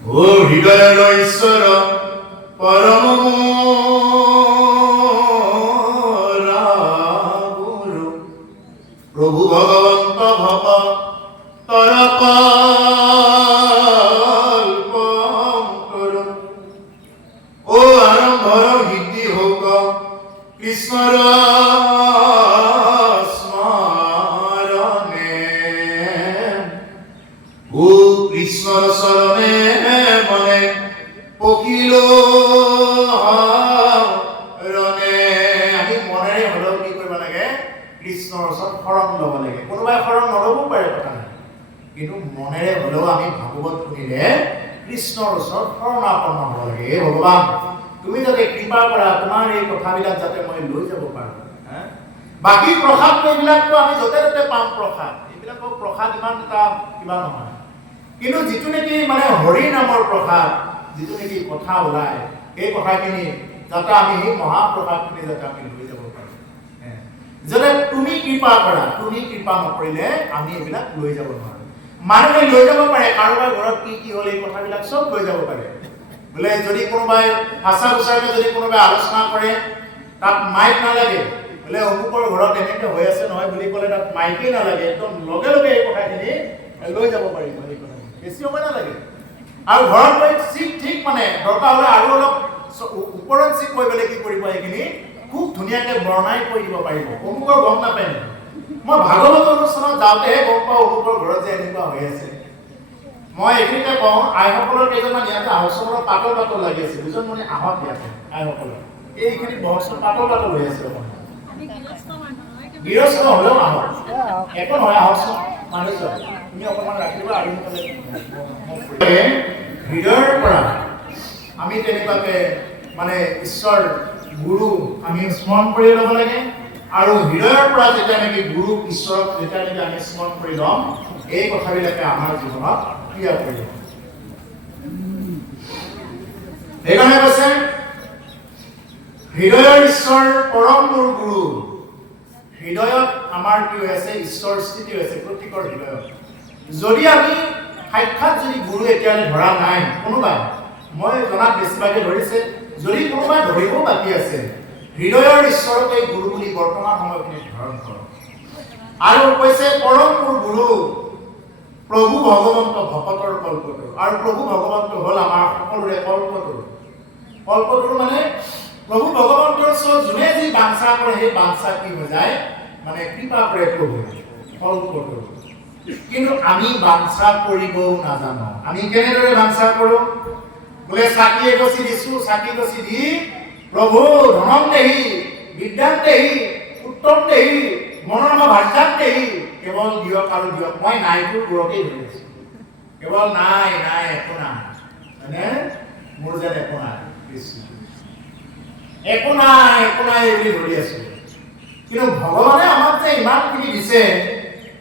ও হৃদয়ের ঈশ্বর পরম গুরু প্রভু ভগবন্ত ভব তরপল্পম করু ও আরম্ভর হৃদি হোক কৃষ্ণর স্মরণে ও কৃষ্ণর শরণে মনে পকিল রণে। আমি মনেৰে হলেও কি কৰিব লাগে? কৃষ্ণৰ ওচৰত শৰণ ল'ব লাগে। কোনোবাই শৰণ নল'বও পাৰে, কথা নাই, কিন্তু মনেৰে হলেও আমি ভাগৱত শুনিলে কৃষ্ণৰ ওচৰত শৰণাপন্ন হ'ব লাগে। হে ভগৱান, তুমি যাতে কৃপা কৰা, তোমাৰ এই কথাবিলাক যাতে মই লৈ যাব পাৰো। বাকী প্ৰসাদ এইবিলাকতো আমি য'তে ত'তে পাম প্ৰসাদ, এইবিলাকৰ প্ৰসাদ ইমান এটা কিবা নহয়, কিন্তু যিটো নেকি মানে হৰি নামৰ প্ৰসাদ, যিটো নেকি কথা ওলায়, সেই কথাখিনি যাতে আমি সেই মহাপ্ৰসাদখিনি যাতে আমি লৈ যাব পাৰো। যাতে তুমি কৃপা কৰা, তুমি কৃপা নকৰিলে আমি এইবিলাক লৈ যাব নোৱাৰো। মানুহে লৈ যাব পাৰে, কাৰোবাৰ ঘৰত কি কি হ'ল এই কথাবিলাক চব লৈ যাব পাৰে। বোলে যদি কোনোবাই ভাষা গোচাৰকে যদি কোনোবাই আলোচনা কৰে, তাত মাইক নালাগে, বোলে অমুকৰ ঘৰত এনেকে হৈ আছে নহয় বুলি ক'লে তাত মাইকেই নালাগে, একদম লগে লগে এই কথাখিনি লৈ যাব পাৰিব। এই কথা বেছি সময় নালাগে। আৰু ঘৰত গৈ ঠিক মানে দৰকাৰ হ'লে আৰু অলপ ওপৰত কৈ পেলাই কি কৰিব, এইখিনি খুব ধুনীয়াকে বৰ্ণাই কৈ দিব পাৰিব। অমুকৰ গম নাপায়, মই ভাগৱত অনুষ্ঠানত যাওঁতেহে গম পাওঁ অমুকৰ ঘৰত যে এনেকুৱা হৈ আছে। মই এইখিনিতে কওঁ, আইসকলৰ কেইজনমান ইয়াতে আহচলৰ পাতল পাতল লাগি আছে, দুজন মানে আহক ইয়াতে আইসকলৰ এইখিনি বহচৰ পাতল পাতল হৈ আছে। গৃহস্থ হ'লেও আহক, একো নহয়, আহচোন মানুহজন তুমি অকণমান ৰাখিবা। আৰু হৃদয়ৰ পৰা আমি তেনেকুৱাকে মানে ঈশ্বৰ গুৰু আমি স্মৰণ কৰি ল'ব লাগে। আৰু হৃদয়ৰ পৰা যেতিয়া নেকি গুৰু ঈশ্বৰক যেতিয়া নেকি আমি স্মৰণ কৰি ল'ম, এই কথাবিলাকে আমাৰ জীৱনত ক্ৰিয়া কৰিব। সেইকাৰণে কৈছে হৃদয়ৰ ঈশ্বৰ পৰম মোৰ গুৰু। হৃদয়ত আমাৰ কি হৈ আছে? ঈশ্বৰ স্থিতি হৈছে প্ৰত্যেকৰ হৃদয়ত। যদি আমি সাক্ষাৎ যদি গুৰু এতিয়ালৈ ধৰা নাই, কোনোবাই মই জনাত বেছিভাগে ধৰিছে, যদি কোনোবাই ধৰিবও বাকী আছে, হৃদয়ৰ ঈশ্বৰকে গুৰু বুলি বৰ্তমান সময়খিনিত ধাৰণ কৰক। আৰু কৈছে পৰম মোৰ গুৰু প্ৰভু ভগৱন্ত ভকতৰ কল্পতৰু। আৰু প্ৰভু ভগৱন্ত হ'ল আমাৰ সকলোৰে কল্পতৰু। কল্পতৰু মানে প্ৰভু ভগৱন্তৰ ওচৰত যোনে যি বাঞ্ছা কৰে, সেই বাঞ্ছা কি হৈ যায়? মানে কৃপা কৰে প্ৰভু, কল্পতৰু। কিন্তু আমি বাঞ্ছা কৰিবও নাজানো। আমি কেনেদৰে বাঞ্ছা কৰো? বোলে চাকি এগছি দিছো, চাকি গছি দি প্ৰভু ধনম দেহি, বিদ্যান দেহি, উত্তম দেহি, মনোৰমা ভাৰ্যান দেহি, কেৱল দিয়ক আৰু দিয়ক। মই নাইটো দূৰতেই ধৰি আছো, কেৱল নাই নাই একো নাই, মানে মোৰ যেন একো নাই, একো নাই একো নাই বুলি ধৰি আছো। কিন্তু ভগৱানে আমাক যে ইমানখিনি দিছে,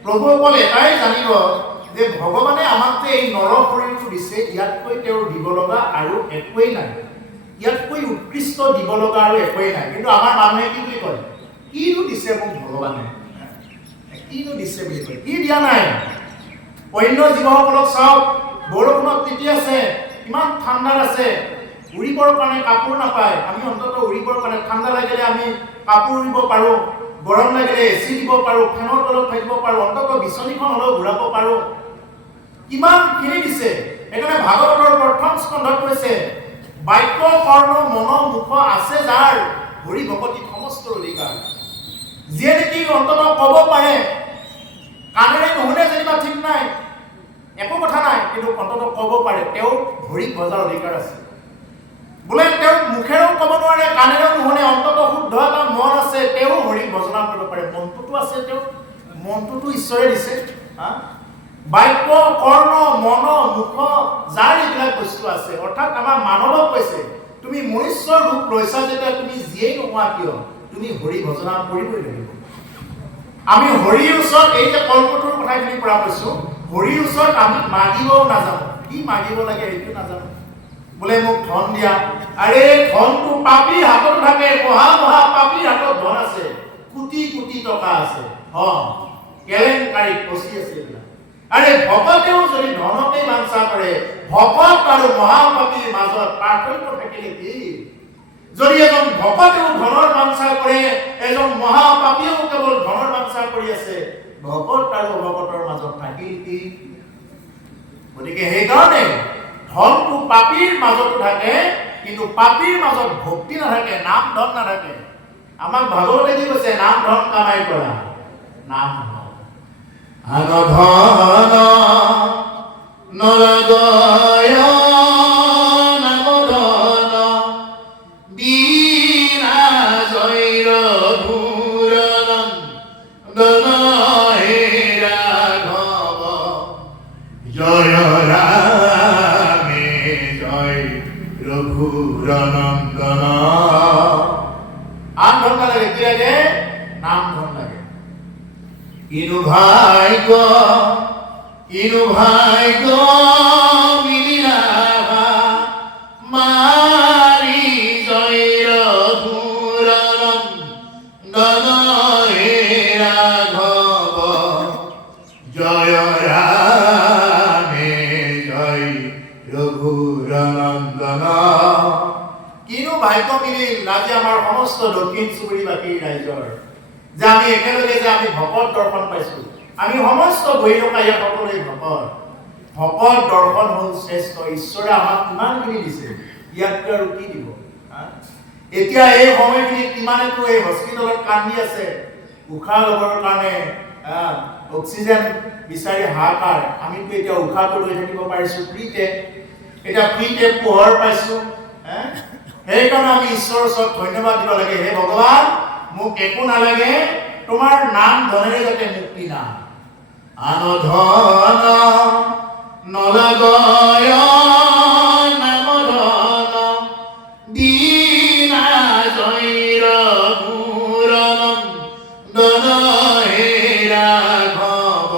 প্ৰভু অকল এটাই জানিব যে ভগৱানে আমাক যে এই নৰ শৰীৰটো দিছে, ইয়াতকৈ তেওঁৰ দিব লগা আৰু একোৱেই নাই, ইয়াতকৈ উৎকৃষ্ট দিব লগা আৰু একোৱেই নাই। কিন্তু আমাৰ মানুহে কি বুলি কয়? কিনো দিছে মোক ভগৱানে, কিনো দিছে বুলি কয়, কি দিয়া নাই? অন্য জীৱসকলক চাওক, বৰষুণত তিতি আছে, ইমান ঠাণ্ডাত আছে, উৰিবৰ কাৰণে কাপোৰ নাপায়। আমি অন্তত উৰিবৰ কাৰণে ঠাণ্ডা লাগিলে আমি কাপোৰ উৰিব পাৰোঁ, গৰম লাগিলে এচি দিব পাৰোঁ, ফেনৰ তলত থাকিব পাৰোঁ, অন্তত বিচনীখন হ'লেও ঘূৰাব পাৰোঁ। কিমানখিনি দিছে। সেইকাৰণে ভাগৱতৰ প্ৰথম স্কন্ধত কৈছে, বাক্য কৰ্ণ মন মুখ আছে যাৰ, হৰি ভকতি সমস্ত অধিকাৰ। যিয়ে নেকি অন্তত ক'ব পাৰে, কাণেৰে নুশুনে যেনিবা ঠিক নাই, একো কথা নাই, কিন্তু অন্তত ক'ব পাৰে, তেওঁ হৰিক ভজাৰ অধিকাৰ আছে। বোলে তেওঁ মুখেৰেও ক'ব নোৱাৰে, কাণেৰেও নুশুনে, অন্তত শুদ্ধ এটা মন আছে, তেওঁ হৰিক ভজনা কৰিব পাৰে। মনটোতো আছে, তেওঁ মনটোতো ঈশ্বৰে দিছে। বাক্য কৰ্ণ মন মুখ যাৰ এইবিলাক বস্তু আছে, অৰ্থাৎ আমাৰ মানৱক কৈছে, তুমি মনুষ্যৰ ৰূপ লৈছা যেতিয়া, তুমি যিয়েই নোহোৱা কিয়, তুমি হৰি ভজনা কৰিবই লাগিব। আমি হৰিৰ ওচৰত, এই যে কল্পটোৰ কথাখিনি পৰা কৈছো, হৰিৰ ওচৰত আমি মাগিবও নাজানো, কি মাগিব লাগে সেইটো নাজানো। বোলে মোক ধন দিয়া, আৰে ধনটো পাপীৰ হাতত থাকে, মহা মহা পাপীৰ হাতত ধন আছে, কোটি কোটি টকা আছে, কেলেংকাৰী ফচি আছে এইবিলাক। আৰে ভকতেও যদি ধনকে বাঞ্ছা কৰে, ভকত আৰু মহাপাপীৰ মাজত পাৰ্থক্য থাকিলে কি? যদি এজন ভকতেও ধনৰ বাঞ্ছা কৰে, এজন মহাপাপীও কেৱল ধনৰ বাঞ্ছা কৰি আছে, ভকত আৰু ভকতৰ মাজত থাকিল কি? গতিকে সেইকাৰণে ধনটো পাপীৰ মাজতো থাকে, কিন্তু পাপীৰ মাজত ভক্তি নাথাকে, নাম ধন নাথাকে। আমাক ভাগৱতে কি কৈছে? নাম ধন কামাই কৰা, নাম ধন আনধন নৰদয় নাম ধন বিনা জৈৰ ঘূৰণম দন হে ৰাঘৱ জয় ৰামে জয় ৰঘুৰনন্দন। আন ধন লাগে, কি লাগে? নাম ধন লাগে। ইনু ভাগ্য মিলিলা মাৰি জয় ৰঘুৰনম দন হে ৰাঘৱ জয় ৰামে জয় ৰঘুৰনন্দন। কিনো ভাগ্য মিলিল আজি আমাৰ সমস্ত দক্ষিণ চুবুৰীবাসী ৰাইজৰ, যে আমি একেলগে যে আমি ভকত দৰ্শন পাইছো। আমি সমস্ত বৈৰকা ইয়াত সকলোৱে ভকত। ভকত দৰ্শন হ'ল শ্ৰেষ্ঠ। ঈশ্বৰে আমাক কিমানখিনি দিছে, ইয়াতকৈ আৰু কি দিব? এতিয়া এই সময়খিনিত কিমানেতো এই হস্পিটেলত কান্দি আছে, উশাহ ল'বৰ কাৰণে অক্সিজেন বিচাৰি হাহাকাৰ। আমিতো এতিয়া উশাহটো লৈ থাকিব পাৰিছো ফ্ৰীতে, এতিয়া ফ্ৰীতে পোহৰ পাইছো। সেইকাৰণে আমি ঈশ্বৰৰ ওচৰত ধন্যবাদ দিব লাগে। হে ভগৱান, মোক একো নালাগে, তোমাৰ নাম ধনেৰে যাতে মুক্তি না। আনধন নলগয় নাম ধন বিনা জৈৰ ঘূৰণম দন হে ৰাঘৱ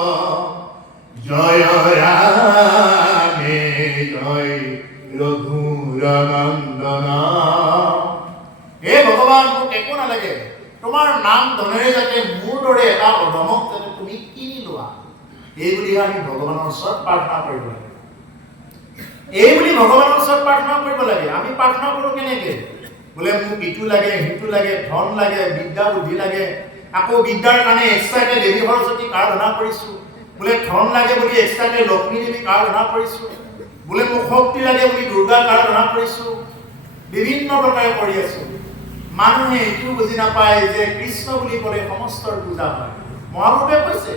জয় ৰামে জয় ৰঘুৰনন্দন। হে ভগৱান, মোক একো নালাগে, তোমাৰ নাম ধনেৰে যাতে মোৰ দৰে এটা অধমক যাতে তুমি কিনি লোৱা। এইবুলি আমি ভগৱানৰ ওচৰত প্ৰাৰ্থনা কৰিব লাগে। এইবুলি ভগৱানৰ ওচৰত প্ৰাৰ্থনা কৰিব লাগে। আমি প্ৰাৰ্থনা কৰো কেনেকে? বোলে মোক ইটো লাগে, সিটো লাগে, ধন লাগে, বিদ্যা বুদ্ধি লাগে, আকৌ বিদ্যাৰ কাৰণে এক্সট্ৰাকে দেৱী সৰস্বতী আৰাধনা কৰিছো, বোলে ধন লাগে বুলি এক্সট্ৰাকে লক্ষ্মী দেৱীক আৰাধনা কৰিছো, বোলে মোক শক্তি লাগে বুলি দুৰ্গাক আৰাধনা কৰিছো, বিভিন্ন প্ৰকাৰে কৰি আছো। মানুহে এইটো বুজি নাপায় যে কৃষ্ণ বুলি ক'লে সমস্তৰ পূজা হয়। মহাপুৰুষে কৈছে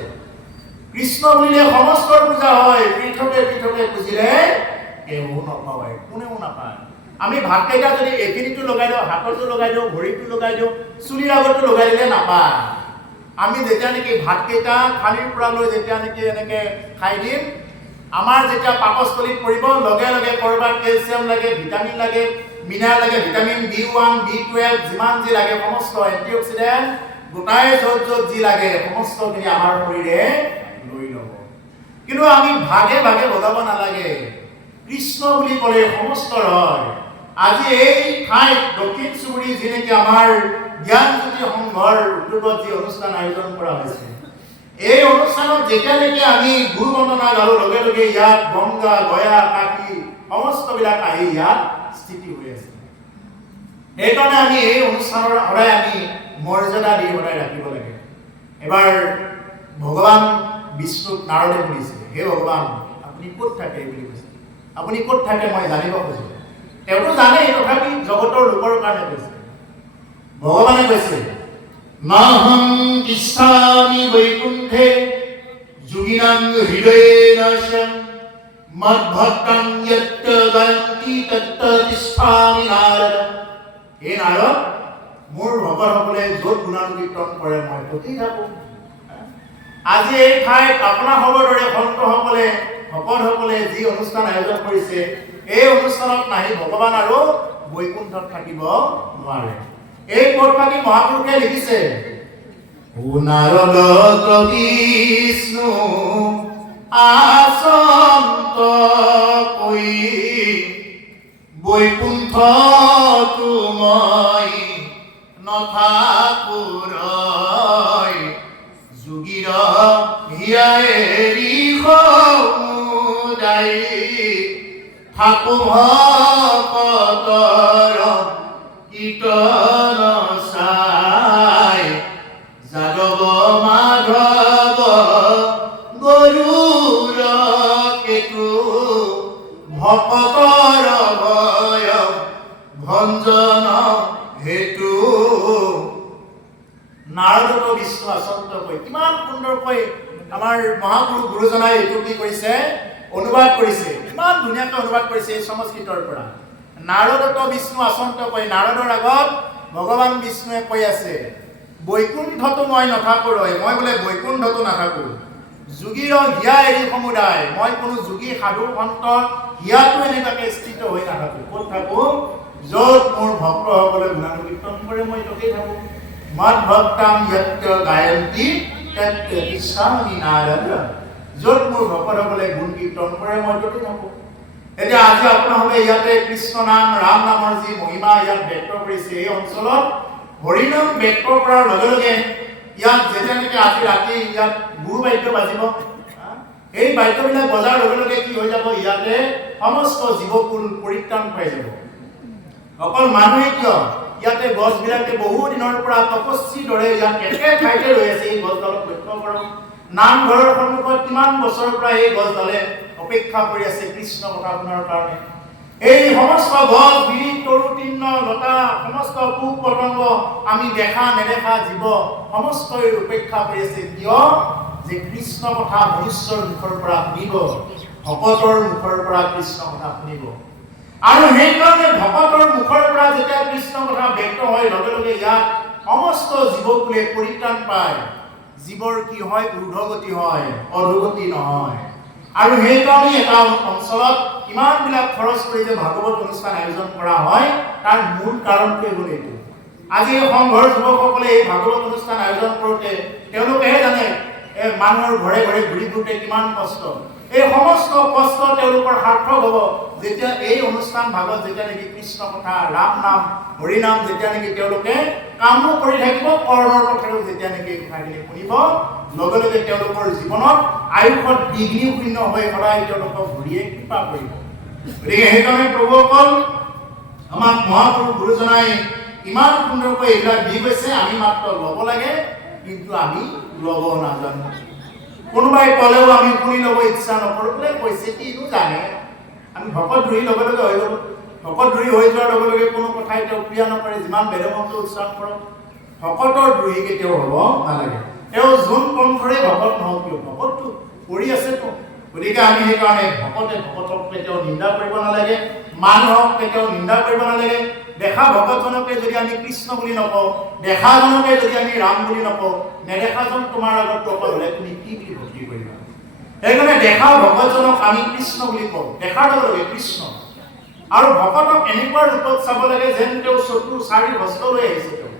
কৃষ্ণ বুলিলে সমস্তৰ পূজা হয়, পৃথকে পৃথকে বুজিলে কেউ নাপায়, কোনেও নাপায়। আমি ভাতকেইটা যদি এখিনিটো লগাই দিওঁ, হাততো লগাই দিওঁ, ভৰিটো লগাই দিওঁ, চুলিৰ আগতো লগাই দিলে নাপায়। আমি যেতিয়া নেকি ভাতকেইটা থালিৰ পৰা লৈ যেতিয়া নেকি এনেকে খাই দিম, আমাৰ যেতিয়া পাকস্থলীত পৰিব, লগে লগে কৰবাত কেলছিয়াম লাগে, ভিটামিন লাগে, মিনাৰেল লাগে, ভিটামিন B1, B12 যিমান যি লাগে সমস্ত এন্টিঅক্সিডেন্ট গোটাই য'ত য'ত যি লাগে সমস্তখিনি আমাৰ শৰীৰে লৈ ল'ব। কিন্তু আমি ভাগে ভাগে ভগাব নালাগে। কৃষ্ণ বুলি ক'লে সমস্তৰ হয়। আজি এই ঠাইত দক্ষিণ চুবুৰী যি নেকি আমাৰ জ্ঞানজ্যোতি সংঘৰ উদ্যোগত যি অনুষ্ঠান আয়োজন কৰা হৈছে, এই অনুষ্ঠানত যেতিয়া নেকি আমি গুৰু বন্দনা গালো, লগে লগে ইয়াত গংগা, গয়া, কাকি সমস্তবিলাক আহি ইয়াত স্থিতি হৈ আছে। সেইকাৰণে আমি এই অনুষ্ঠানৰ সদায় আমি মৰ্যাদা দি সদায় ৰাখিব লাগে। এবাৰ ভগৱান বিষ্ণুক নাৰদে সুধিছে, হে ভগৱান, আপুনি ক'ত থাকে বুলি কৈছে। আপুনি ক'ত থাকে মই জানিব খুজিছো। তেওঁতো জানে, তথাপি জগতৰ লোকৰ কাৰণে কৈছে। ভগৱানে কৈছে, নাহং তিষ্ঠামি বৈকুণ্ঠে যোগিনাং হৃদয়েন মদ্ভক্তং যত্ৰ গয়ন্তি তত্ৰ তিষ্ঠামি নাৰদ। হে নাৰদ, মোৰ ভকতসকলে য'ত গুণানুকীৰ্তন কৰে মই ততেই থাকো। আজি এই ঠাইত আপোনাসকলৰ দৰে সন্তসকলে ভকতসকলে যি অনুষ্ঠান আয়োজন কৰিছে, এই অনুষ্ঠানত নাহি ভগৱান আৰু বৈকুণ্ঠত থাকিব নোৱাৰে। এই পদপাকি মহাপুৰুষে লিখিছে, ও নাৰদ বিষ্ণু আসন্ত কৈ বৈকুণ্ঠ তুমই নথাকুৰয় যোগীৰ হিয়াই গাই থাকো ভকতৰ কীৰ্তন চাই যাদৱ মাধৱ গৰুৰ কেতু ভকতৰ ভয় ভঞ্জন হেতু। নাৰদত বিষ্ণু আচন্তকৈ কিমান সুন্দৰকৈ আমাৰ মহাপুৰুষ গুৰুজনাই এইটো কি কৰিছে, অনুবাদ কৰিছে, ইমান ধুনীয়াকৈ অনুবাদ কৰিছে এই সংস্কৃতৰ পৰা। নাৰদত বিষ্ণু আচন্তকৈ, নাৰদৰ আগত ভগৱান বিষ্ণুৱে কৈ আছে বৈকুণ্ঠতো মই নাথাকো ৰয়, মই বোলে বৈকুণ্ঠতো নাথাকো। যোগীৰ হিয়া এৰি সমুদায়, মই কোনো যোগী সাধু সন্ত হিয়াটো এনেকুৱাকে স্থিত হৈ নাথাকো। ক'ত থাকো? য'ত মোৰ ভক্তসকলে গুণানুকীৰ্তন কৰে মই তাতেই থাকো। মদ ভক্তাম য়ত্য গায়ন্তি তত্য কৃষ্ণামি নাৰদ, য'ত মোৰ ভক্তসকলে গুণ কীৰ্তন কৰে মই তাতেই থাকো। এতিয়া আজি আপোনালোকে ইয়াতে কৃষ্ণ নাম ৰাম নামৰ যি মহিমা ইয়াত ব্যক্ত কৰিছে, এই অঞ্চলত হৰিনাম ব্যক্ত কৰাৰ লগে লগে ইয়াত যেতিয়া নেকি আজি ৰাতি ইয়াত গুৰু বাদ্য বাজিব, এই বাদ্যবিলাক বজাৰ লগে লগে কি হৈ যাব, ইয়াতে সমস্ত জীৱকুল পৰিত্ৰাণ পাই যাব। অকল মানুহে কিয়, ইয়াতে গছবিলাকে বহু দিনৰ পৰা তপস্বীৰ দৰে ইয়াত একে ঠাইতে ৰৈ আছে। এই গছডালক লক্ষ্য কৰক, নামঘৰৰ সন্মুখত কিমান বছৰৰ পৰা এই গছডালে অপেক্ষা কৰি আছে কৃষ্ণ কথা শুনাৰ কাৰণে। এই সমস্ত গছ বিৰি তৰু তৃণ লতা সমস্ত পোক পতংগ আমি দেখা নেদেখা জীৱ সমস্তই অপেক্ষা কৰি আছে, কিয় যে কৃষ্ণ কথা মনুষ্যৰ মুখৰ পৰা শুনিব, ভকতৰ মুখৰ পৰা কৃষ্ণ কথা শুনিব। আৰু সেইকাৰণে ভকতৰ মুখৰ পৰা যেতিয়া কৃষ্ণ কথা ব্যক্ত হয় লগে লগে ইয়াত সমস্ত জীৱকুলে পৰিত্ৰাণ পায়। জীৱৰ কি হয়, ঊৰ্ধ্বগতি হয়, অধোগতি নহয়। আৰু সেইকাৰণে এটা অঞ্চলত ইমানবিলাক খৰচ কৰি যে ভাগৱত অনুষ্ঠান আয়োজন কৰা হয়, তাৰ মূল কাৰণটোৱে হ'ল এইটো। আজি সংঘৰ যুৱকসকলে এই ভাগৱত অনুষ্ঠান আয়োজন কৰোঁতে তেওঁলোকেহে জানে মানুহৰ ঘৰে ঘৰে ঘূৰি ফুৰোঁতে কিমান কষ্ট। এই সমস্ত কষ্ট তেওঁলোকৰ সাৰ্থক হ'ব যেতিয়া এই অনুষ্ঠান ভাগত যেতিয়া নেকি কৃষ্ণ কথা ৰাম নাম হৰি নাম যেতিয়া নেকি তেওঁলোকে কামো কৰি থাকিব, কৰ্ণৰ কথাও যেতিয়া নেকি এই কথাখিনি শুনিব, লগে লগে তেওঁলোকৰ জীৱনত আয়ুষত বিঘ্নি শূন্য হৈ সদায় তেওঁলোকক ঘূৰিয়ে কৃপা কৰিব। গতিকে সেইকাৰণে প্ৰভুসকল আমাক মহাপুৰুষ গুৰুজনাই ইমান সুন্দৰকৈ এইবিলাক দি গৈছে, আমি মাত্ৰ ল'ব লাগে, কিন্তু আমি ল'ব নাজানো। কোনোবাই ক'লেও আমি শুনি ল'ব ইচ্ছা নকৰোঁ, বোলে কৈছে কিনো জানে। আমি ভকত ধৰি লগে লগে হৈ গ'লো। ভকত ধৰি হৈ যোৱাৰ লগে লগে কোনো কথাই তেওঁ ক্ৰিয়া নকৰে, যিমান বেদমন্ত্ৰ উচ্চাৰণ কৰক। ভকতৰ দ্ৰোহী কেতিয়াও হ'ব নালাগে। তেওঁ যোন কণ্ঠৰে ভকত নহওক কিয়, ভকতটো কৰি আছেতো। গতিকে আমি সেইকাৰণে ভকতক কেতিয়াও নিন্দা কৰিব নালাগে, মানুহক কেতিয়াও নিন্দা কৰিব নালাগে। দেখা ভকতজনকে যদি আমি কৃষ্ণ বুলি নকওঁ, দেখাজনকে যদি আমি ৰাম বুলি নকওঁ, নেদেখাজন তোমাৰ আগত প্ৰকট হ'লে তুমি কি বুলি ভক্তি কৰিবা? সেইকাৰণে দেখা ভকতজনক আমি কৃষ্ণ বুলি কওঁ, দেখাৰ লগে লগে কৃষ্ণ। আৰু ভকতক এনেকুৱা ৰূপত চাব লাগে যেন তেওঁ চতুৰ চাৰি বস্ত্ৰ লৈ আহিছে। তেওঁ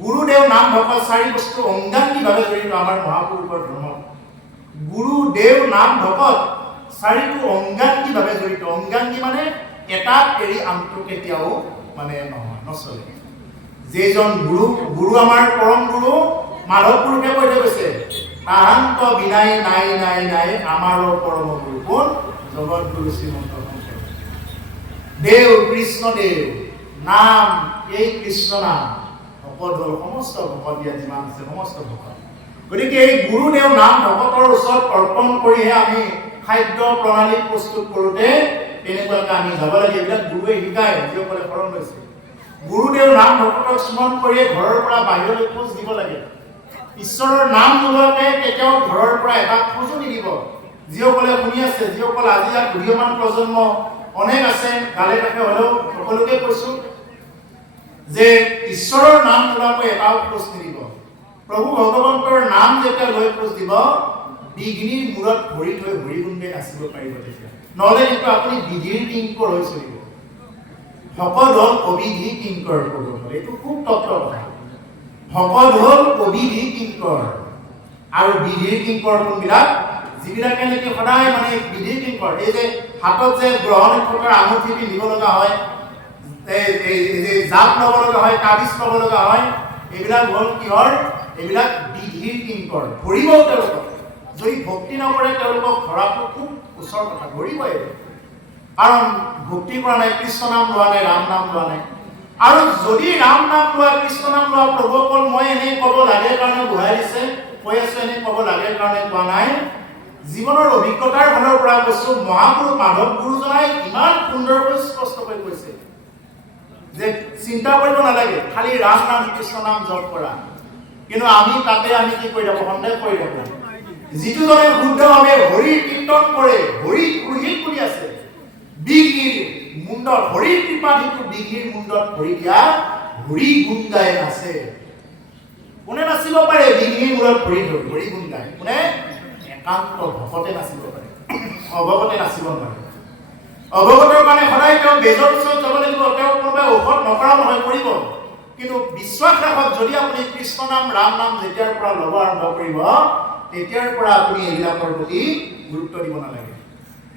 গুৰুদেৱ নাম ভকত চাৰি বস্তু অংগাংগীভাৱে জড়িত আমাৰ মহাপুৰুষৰ ধৰ্মত। গুৰুদেৱ নাম ভকত চাৰিটো অংগাংগীভাৱে জড়িত। অংগাংগী মানে এটাক এৰি আনটো কেতিয়াও মানে নহয়, নচলে। যেজন গুৰু আমাৰ পৰম গুৰু মাধৱ পুৰুষে কৈ থৈ গৈছে, তাহান্ত বিনাই নাই নাই নাই আমাৰো পৰম গুৰু কোন? জগত গুৰু শ্ৰীমন্ত শংকৰ দেৱ। কৃষ্ণ দেৱ নাম, এই কৃষ্ণ নাম ভকত হ'ল সমস্ত ভকত দিয়া যিমান আছে সমস্ত ভকত। গতিকে এই গুৰুদেৱ নাম ভকতৰ ওচৰত অৰ্পণ কৰিহে আমি খাদ্য প্ৰণালী প্ৰস্তুত কৰোঁতে তেনেকুৱাকৈ আমি যাব লাগে। এইবিলাক গুৰুৱে শিকায়, যিসকলে শৰণ লৈছে। গুৰুদেৱ নাম ভকতক স্মৰণ কৰিয়ে ঘৰৰ পৰা বাহিৰলৈ খোজ দিব লাগে। ঈশ্বৰৰ নাম নোলোৱাকৈ কেতিয়াও ঘৰৰ পৰা এটা খোজো নিদিব। যিসকলে শুনি আছে, যিসকল আজি ইয়াত উদীয়মান প্ৰজন্ম অনেক আছে, গালে কাষে হ'লেও সকলোকে কৈছোঁ যে ঈশ্বৰৰ নাম নোলোৱাকৈ এটাও খোজ নিদিব। প্ৰভু ভগৱন্তৰ নাম যেতিয়া লৈ খোজ দিব, বিঘ্নিৰ মূৰত ভৰি থৈ হৰি গুণে নাচিব পাৰিব তেতিয়া। নহ'লে কিন্তু আপুনি বিধিৰ কিংকৰ হৈ চলিব। ভকত হ'ল অবিধি কিংকৰ প্ৰভু। এইটো খুব তত্ত্ব কথা। ভকত হ'ল অবিধি কিংকৰ আৰু বিধিৰ কিংকৰ কোনবিলাক? যিবিলাকে নেকি সদায় মানে বিধিৰ কিংকৰ, এই যে হাতত যে গ্ৰহ নক্ষত্ৰৰ আঙুঠি পিন্ধিব লগা হয়, জাপ ল'ব লগা হয়, তাবিজ ল'ব লগা হয়, এইবিলাক হ'ল কিহৰ? এইবিলাক বিধিৰ কিংকৰ। ধৰিব তেওঁলোকক, যদি ভক্তি নকৰে তেওঁলোকক ধৰাটো খুব ওচৰ কথা, ধৰিবই। কাৰণ ভক্তি কৰা নাই, কৃষ্ণ নাম লোৱা নাই, ৰাম নাম লোৱা নাই। আৰু যদি ৰাম নাম লোৱা, কৃষ্ণ নাম লোৱা, প্ৰভুসকল মই এনেই ক'ব লাগে কাৰণে বুঢ়াই দিছে, কৈ আছো এনেই ক'ব লাগে কাৰণে কোৱা নাই। জীৱনৰ অভিজ্ঞতাৰ ফালৰ পৰা কৈছো, মহাপুৰুষ মাধৱ গুৰুজনাই ইমান সুন্দৰকৈ স্পষ্টকৈ কৈছে যে চিন্তা কৰিব নালাগে, খালি ৰাম নাম কৃষ্ণ নাম জপ কৰা। কিন্তু আমি তাতে আমি কি কৰি থাকো, সন্দেহ কৰি থাকো। যিটো জনে শুদ্ধভাৱে হৰিৰ কীৰ্তন কৰে, হৰি পুৰোহিত কৰি আছে, বিঘিৰ মুণ্ডত হৰিৰ কৃপা যিটো বিঘিৰ মুণ্ডত ভৰি দিয়া হৰি গুণ গায় আছে। কোনে নাচিব পাৰে বিঘিৰ মূৰত ভৰি ধৰি হৰি গুণ গায়? কোনে? একান্ত ভকতে নাচিব পাৰে, অভকতে নাচিব নোৱাৰে। অভকতৰ কাৰণে সদায় তেওঁ বেজৰ ওচৰত যাব লাগিব, তেওঁ কোনোবাই ঔষধ নকৰা নহয়, কৰিব। কিন্তু বিশ্বাস ৰাখক, যদি আপুনি কৃষ্ণ নাম ৰাম নাম যেতিয়াৰ পৰা ল'ব আৰম্ভ কৰিব, তেতিয়াৰ পৰা আপুনি এইবিলাকৰ প্ৰতি গুৰুত্ব দিব নালাগে।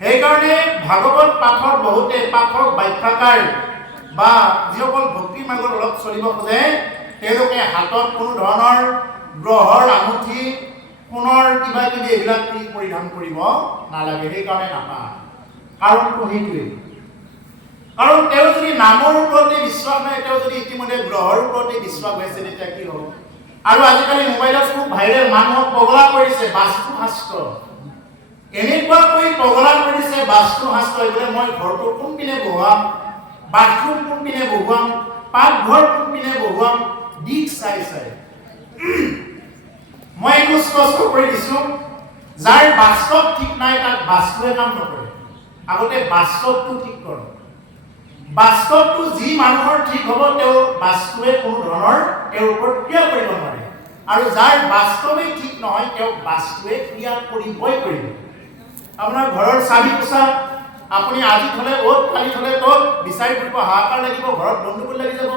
সেইকাৰণে ভাগৱত পাঠত বহুতে পাঠক, ব্যাখ্যাকাৰ বা যিসকল ভক্তিৰ মাৰ্গত অলপ চলিব খোজে, তেওঁলোকে হাতত কোনো ধৰণৰ গ্ৰহৰ আঙুঠি, সোণৰ কিবা কিবি এইবিলাক পৰিধান কৰিব নালাগে। সেইকাৰণে নাপায়। কাৰণটো সেইটোৱেই। কাৰণ তেওঁ যদি নামৰ ওপৰতে বিশ্বাস নাই, তেওঁ যদি ইতিমধ্যে গ্ৰহৰ ওপৰতে বিশ্বাস হৈছে, তেতিয়া কি হ'ব? আৰু আজিকালি মোবাইলত খুব ভাইৰেল, মানুহক পগলা কৰিছে বাস্তু শাস্ত্ৰ। এনেকুৱাকৈ পগলা কৰিছে বাস্তু শাস্ত্ৰ, বোলে মই ঘৰটো কোনপিনে বহুৱাম, বাথৰুম কোনপিনে বহুৱাম, পাকঘৰ কোনপিনে বহুৱাম, দিশ চাই চাই। মই এইটো স্পষ্ট কৰি দিছো, যাৰ বাস্তৱ ঠিক নাই তাক বাস্তুৱে কাম নকৰে। আগতে বাস্তৱটো ঠিক কৰক। বাস্তৱটো যি মানুহৰ ঠিক হ'ব, তেওঁৰ বাস্তুৱে কোনো ধৰণৰ তেওঁৰ ওপৰত ক্ৰিয়া কৰিব নোৱাৰে। আৰু যাৰ বাস্তৱেই ঠিক নহয়, তেওঁক বাস্তুৱে ক্ৰিয়া কৰিবই কৰিব। আপোনাৰ ঘৰৰ চাবি কোচা আপুনি আজি থলে অ'ত, কালি থলে ত'ত, বিচাৰি ফুৰিব, হাহাকাৰ লাগিব, ঘৰত গণ্ডগোল লাগি যাব।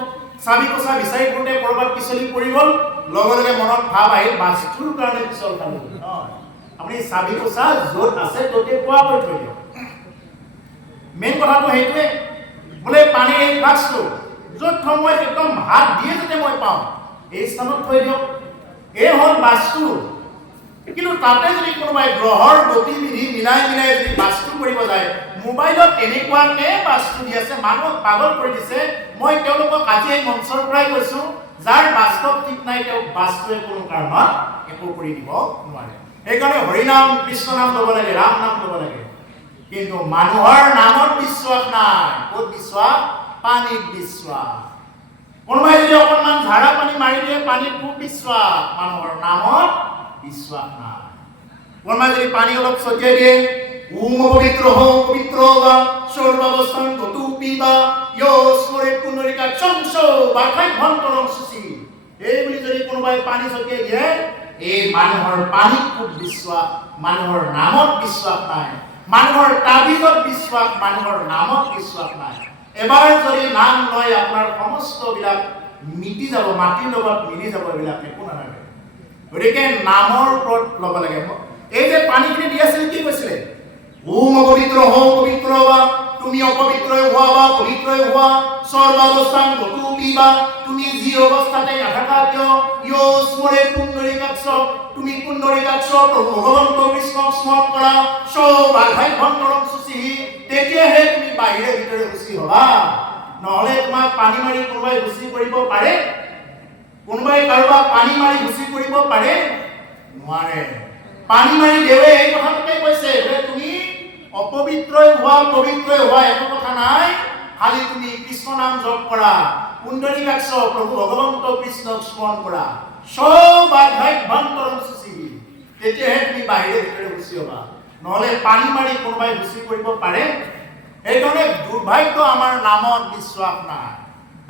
চাবি কোচা বিচাৰি ফুৰোতে ক'ৰবাত পিছলি পৰি গ'ল, লগে লগে মনত ভাৱ আহিল বাস্তুৰ কাৰণে পিছল খালো। আপুনি চাবি কোচা য'ত আছে ত'তে পোৱাকৈ থৈ দিয়ক। মেইন কথাটো সেইটোৱে। বোলে পানীৰ এই ফ্লাস্কটো য'ত থম মই একদম হাত দিয়ে যাতে মই পাওঁ, এই স্থানত থৈ দিয়ক। এই হ'ল বাস্তু। কিন্তু তাতে যদি কোনোবাই গ্ৰহৰ গতিবিধি মিলাই মিলাই যদি বাস্তু কৰিব যায়, মোবাইলত এনেকুৱাকে বাস্তু দি আছে, মানুহক পাগল কৰি দিছে। মই তেওঁলোকক আজি এই মঞ্চৰ পৰাই কৈছো, যাৰ বাস্তৱ ঠিক নাই তেওঁক বাস্তুৱে কোনো কাৰণত একো কৰি দিব নোৱাৰে। সেইকাৰণে হৰিনাম কৃষ্ণ নাম ল'ব লাগে, ৰাম নাম ল'ব লাগে। কিন্তু মানুহৰ নামত বিশ্বাস নাই। ক'ত বিশ্বাস? পানীত বিশ্বাস। কোনোবাই যদি অকণমান ঝাৰা পানী মাৰি দিয়ে, পানীত খুব বিশ্বাস, মানুহৰ নামত বিশ্বাস নাই। কোনোবাই যদি পানী অলপ ছটিয়াই দিয়ে, ওম পবিত্ৰ হও পবিত্ৰ বা সৰ্বাৱস্থান গতু পিবা ইয় স্মৰে পুনৰিকাক্ষং বাৰ্ষাই ভন্তৰং সুচি, এই বুলি যদি কোনোবাই পানী ছটিয়াই দিয়ে, এই মানুহৰ পানীত খুব বিশ্বাস, মানুহৰ নামত বিশ্বাস নাই। মানুহৰ তাবিজত বিশ্বাস, মানুহৰ নামত বিশ্বাস নাই। এবাৰ যদি নাম লয় আপোনাৰ সমস্ত বিলাক মিটি যাব, মাটিৰ লগত মিলি যাব, এইবিলাক একো নালাগে। গতিকে নামৰ ওপৰত ল'ব লাগে। এই যে পানীখিনি দি আছিল, কি কৈছিলে? ওম অপবিত্ৰ হও পবিত্ৰ বা, তুমি অপবিত্ৰই হোৱা বা পবিত্ৰই হোৱা, সৰ্বাৱস্থান গতু পিবা, তুমি যি অৱস্থাতে নাথাকা কিয়, ইয় স্মৰে পুণ্ডৰীকাক্ষ, তুমি পুণ্ডৰীকাক্ষ প্ৰভু ভগৱন্ত কৃষ্ণক স্মৰণ কৰা, বাৰ্ষাই ভন্তৰং সুচি, তেতিয়াহে তুমি বাহিৰে ভিতৰে সুচি হবা। নহলে তোমাক পানী মাৰি কোনোবাই সুচি কৰিব পাৰে? কোনোবাই কাৰোবাক পানী মাৰি সুচি কৰিব পাৰে? নোৱাৰে। পানী মাৰি দেৱে এই কথাটোকে কৈছে যে তুমি অপবিত্ৰই হোৱা পবিত্ৰই হোৱা একো কথা নাই, খালি তুমি কৃষ্ণ নাম জপ কৰা, পুণ্ডৰীকাক্ষ প্ৰভু ভগৱন্ত কৃষ্ণক স্মৰণ কৰা, বাৰ্ষাই ভন্তৰং সুচি, তেতিয়াহে তুমি বাহিৰে ভিতৰে সুচি হবা। নহলে পানী মাৰি কোনোবাই সুচি কৰিব পাৰে? সেইকাৰণে দুৰ্ভাগ্য, আমাৰ নামত বিশ্বাস নাই,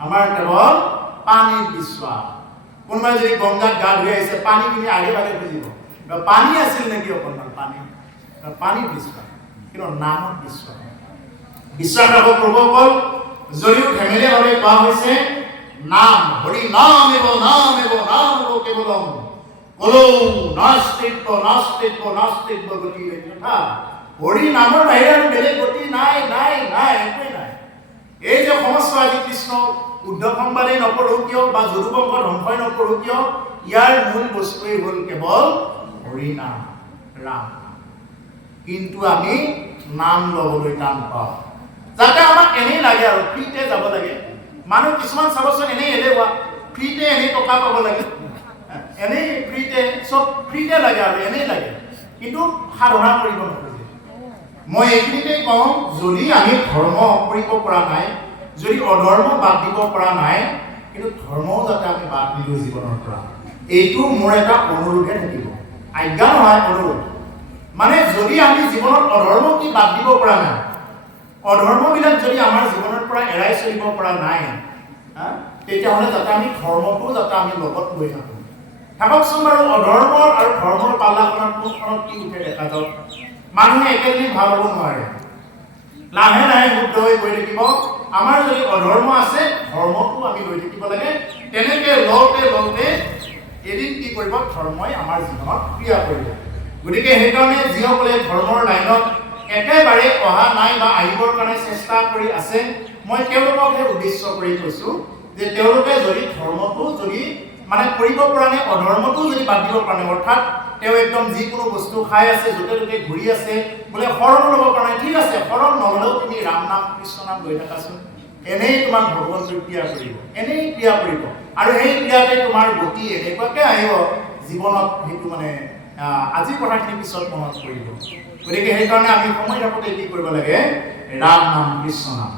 আমাৰ কেৱল পানীত বিশ্বাস। কোনোবাই যদি গংগাত গা ধুই আহিছে, পানীখিনি আগে ভাগে খুজিব, পানী আছিল নেকি অকণমান, পানীত বিশ্বাস, কিন্তু নামত বিশ্বাস। বিশ্বাস ৰাখক প্ৰভুসকল, যদিও ধেমেলীয়াভাৱে কোৱা হৈছে নাম, হৰি নাম এব নাম এব নাম এব কেৱলম কলৌ নাস্তিত্ব নাস্তিত্ব নাস্তিত্ব গতি কথা। হৰি নামৰ বাহিৰে আৰু বেলেগ গতি নাই, নাই নাই, একোৱেই নাই। এই যে সমস্ত আজি কৃষ্ণ উদ্ধৱ সংবাদেই নপঢ়ো কিয় বা যদুবংশ ধ্বংসই নপঢ়ো কিয়, ইয়াৰ মূল বস্তুৱেই হ'ল কেৱল হৰি নাম, ৰাম নাম। কিন্তু আমি নাম ল'বলৈ টান পাওঁ, যাতে আমাক এনেই লাগে আৰু ফ্ৰীতে যাব লাগে। মানুহ কিছুমান চাবচোন এনেই এলেহুৱা, ফ্ৰীতে এনেই টকা পাব লাগে, এনেই ফ্ৰীতে চব ফ্ৰীতে লাগে আৰু এনেই লাগে, কিন্তু সাধনা কৰিব নোখোজে। মই এইখিনিতেই কওঁ, যদি আমি ধৰ্ম কৰিব পৰা নাই, যদি অধৰ্ম বাদ দিব পৰা নাই, কিন্তু ধৰ্মও যাতে আমি বাদ নিদিওঁ জীৱনৰ পৰা, এইটো মোৰ এটা অনুৰোধে থাকিব, আজ্ঞা নহয়, অনুৰোধ। মানে যদি আমি জীৱনত অধৰ্ম কি বাদ দিব পৰা নাই, অধৰ্মবিলাক যদি আমাৰ জীৱনৰ পৰা এৰাই চলিব পৰা নাই, তেতিয়াহ'লে যাতে আমি ধৰ্মটো যাতে আমি লগত লৈ থাকোঁ। থাককচোন বাৰু, অধৰ্মৰ আৰু ধৰ্মৰ পাল্লাখনত কোনখনত কি উঠে দেখা যাওক। মানুহে একেদিন ভাল হ'ব নোৱাৰে, লাহে লাহে শুদ্ধ হৈ গৈ থাকিব। আমাৰ যদি অধৰ্ম আছে, ধৰ্মটো আমি লৈ থাকিব লাগে। তেনেকে লওঁতে লওঁতে এদিন কি কৰিব, ধৰ্মই আমাৰ জীৱনত ক্ৰিয়া কৰিব। গতিকে সেইকাৰণে যিসকলে ধৰ্মৰ লাইনত একেবাৰে অহা নাই বা আহিবৰ কাৰণে চেষ্টা কৰি আছে, মই তেওঁলোককহে উদ্দেশ্য কৰি কৈছোঁ যে তেওঁলোকে যদি ধৰ্মটো যদি মানে কৰিব পৰা নাই, অধৰ্মটো যদি বাদ দিব পৰা নাই, অৰ্থাৎ তেওঁ একদম যিকোনো বস্তু খাই আছে, য'তে ত'তে ঘূৰি আছে, বোলে শৰণ ল'ব পৰা নাই, ঠিক আছে, শৰণ নল'লেও তুমি ৰাম নাম কৃষ্ণ নাম লৈ থাকাচোন, এনেই তোমাক ভগৱন্তই ক্ৰিয়া কৰিব, এনেই ক্ৰিয়া কৰিব। আৰু সেই ক্ৰিয়াতে তোমাৰ গতি এনেকুৱাকৈ আহিব জীৱনত, সেইটো মানে আজিৰ কথাখিনি পিছত মনত কৰিব। গতিকে সেইকাৰণে আমি সময় থাকোঁতে কি কৰিব লাগে, ৰাম নাম কৃষ্ণ নাম।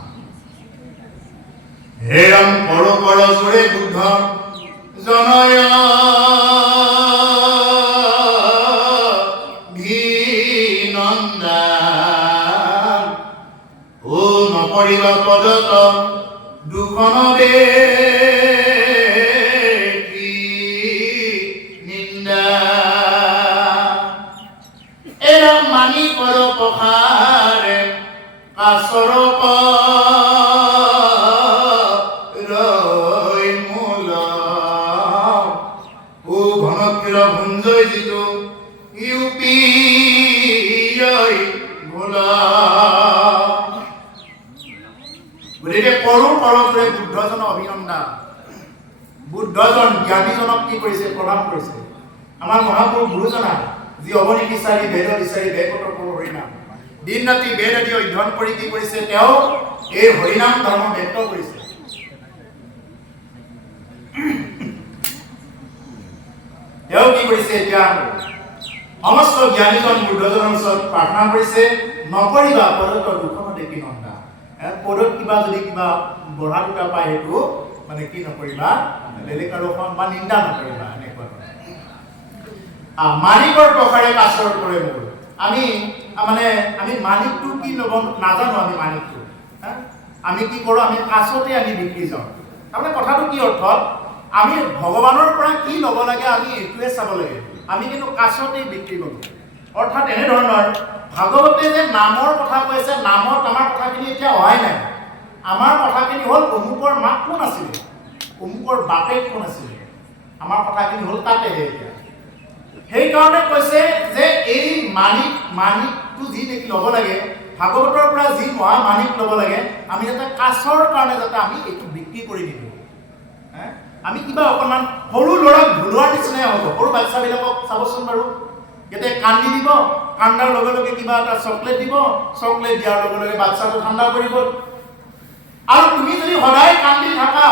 হে ৰাম পৰ পৰ জোৰে বুদ্ধ জনয় ভিনন্দা, ও নপৰিব পদত দুখন বেটি নিন্দা, এৰা মানি কৰ পখাৰে কাছৰ ভুঞ্জয় যিটো ইউপি ভোলা। গতিকে কৰো পৰমৰে বুদ্ধজন অভিনন্দন, বুদ্ধজন জ্ঞানীজনক কি কৰিছে, প্ৰদান কৰিছে। আমাৰ মহাপুৰুষ গুৰুজনা যি অৱনী বিচাৰি বেদ বিচাৰি বেকত কৰো হৰিনাম, দিন ৰাতি বেদ আদি অধ্যয়ন কৰি কি কৰিছে, তেওঁ এই হৰিনাম ধৰ্ম ব্যক্ত কৰিছে। তেওঁ কি কৰিছে, এতিয়া সমস্ত জ্ঞানীজন বুদ্ধজনৰ ওচৰত প্ৰাৰ্থনা কৰিছে, নকৰিবা পদত দুখন দেখি নন্দা। পদত কিবা যদি কিবা বঢ়া দুটা পায়, সেইটো মানে কি নকৰিবা, বেলেগ আৰু বা নিন্দা নকৰিবা, এনেকুৱা। মানিকৰ প্ৰসাৰে কাছৰ কৰে মোৰ। আমি মানিকটো কি ল'ব নাজানো, আমি মানিকটো আমি কি কৰোঁ, আমি কাছতে আমি বিক্ৰী যাওঁ। তাৰমানে কথাটো কি অৰ্থ, আমি ভগৱানৰ পৰা কি ল'ব লাগে আমি এইটোৱে চাব লাগে, আমি কিন্তু কাছতেই বিক্ৰী কৰোঁ। অৰ্থাৎ এনেধৰণৰ ভাগৱতে যে নামৰ কথা কৈছে, নামত আমাৰ কথাখিনি এতিয়া অহাই নাই। আমাৰ কথাখিনি হ'ল অমুকৰ মাক কোন আছিলে, অমুকৰ বাপেক কোন আছিলে, আমাৰ কথাখিনি হ'ল তাতেহে এতিয়া। সেইকাৰণে কৈছে যে এই মানিকটো যি দেখি ল'ব লাগে, ভাগৱতৰ পৰা যি মহা মানিক ল'ব লাগে, আমি যাতে কাছৰ কাৰণে যাতে আমি এইটো বিক্ৰী কৰি নিদিওঁ। আমি কিবা অকণমান সৰু ল'ৰাক ভুলোৱাৰ নিচিনাই হ'ব। সৰু বাচ্চাবিলাকক চাবচোন বাৰু, ইয়াতে কান্দি দিব, কান্দাৰ লগে লগে কিবা এটা চকলেট দিব, চকলেট দিয়াৰ লগে লগে বাচ্চাটো ঠাণ্ডা কৰিব। আৰু তুমি যদি সদায় কান্দি থাকা,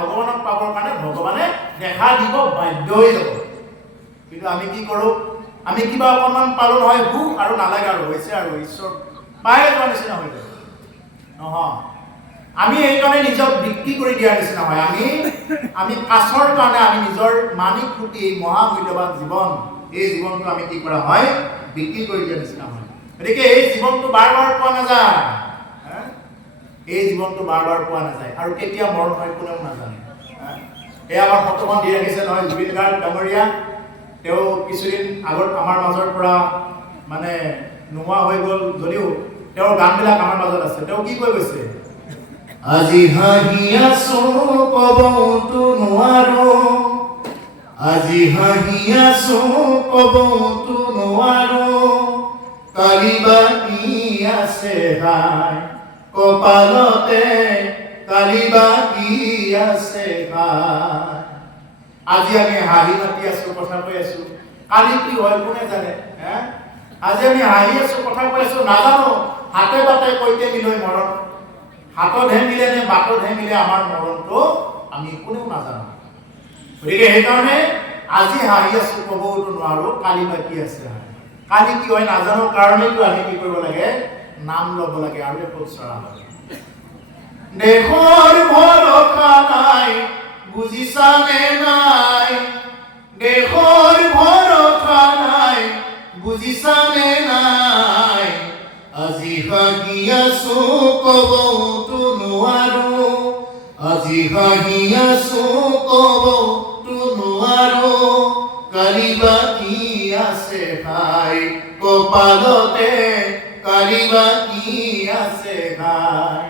ভগৱানক পাবৰ কাৰণে ভগৱানে দেখা দিব বাধ্য হৈ যাব। কিন্তু আমি কি কৰোঁ, আমি কিবা অকণমান পালোঁ নহয়, ভোক আৰু নালাগে আৰু হৈছে আৰু ঈশ্বৰ পাই যোৱাৰ নিচিনা হৈ যায়। নহয়, আমি এইকাৰণে নিজক বিক্ৰী কৰি দিয়াৰ নিচিনা হয়। আমি কাছৰ কাৰণে আমি নিজৰ মানিক ৰূপী এই মহামূল্যৱান জীৱন, এই জীৱনটো আমি কি কৰা হয়, বিক্ৰী কৰি দিয়াৰ নিচিনা হয়। গতিকে এই জীৱনটো বাৰ বাৰ পোৱা নাযায়, এই জীৱনটো বাৰ বাৰ পোৱা নাযায়, আৰু কেতিয়া মৰণ হয় কোনেও নাজানে। এই আমাৰ ফটোখন দি ৰাখিছে নহয় জুবিন গাৰ্গ ডাঙৰীয়া, তেওঁ কিছুদিন আগত আমাৰ মাজৰ পৰা মানে নোহোৱা হৈ গ'ল যদিও তেওঁৰ গানবিলাক আমাৰ মাজত আছে। তেওঁ কি কৈ গৈছে, আজি হাঁহি আছো কবতো নোৱাৰো, আজি হাঁহি আছো কবতো নোৱাৰো, কালি বা কি আছে হাই কপালতে, কালি বা কি আছে হাই। আজি আমি হাঁহি মাতি আছো, কথা কৈ আছো, কালি কি হয় কোনে জানে? আজি আমি হাঁহি আছো, কথা কৈ আছো, নাজানো হাতে বাটে কৈতে মিলয় মৰণ, হাততহে মিলে নে বাটতহে মিলে আমাৰ মৰণটো আমি কোনেও নাজানো। গতিকে সেইকাৰণে আজি হাঁহি আছো ক'বতো নোৱাৰো, কালি বা কি আছে, কালি কি হয় নাজানো কাৰণেতো আমি কি কৰিব লাগে? নাম ল'ব লাগে আৰু একো চৰা লাগে। দেশৰ ভৰসা নাই বুজিছানে নাই, দেশৰ ভৰসা নাই বুজিছানে নাই, আজি হাঁহি আছো ক'বতো নোৱাৰো, আজি হাঁহি আছো ক'বতো নোৱাৰো, কালি বা কি আছে ভাই কপালতে, কালি বা কি আছে ভাই,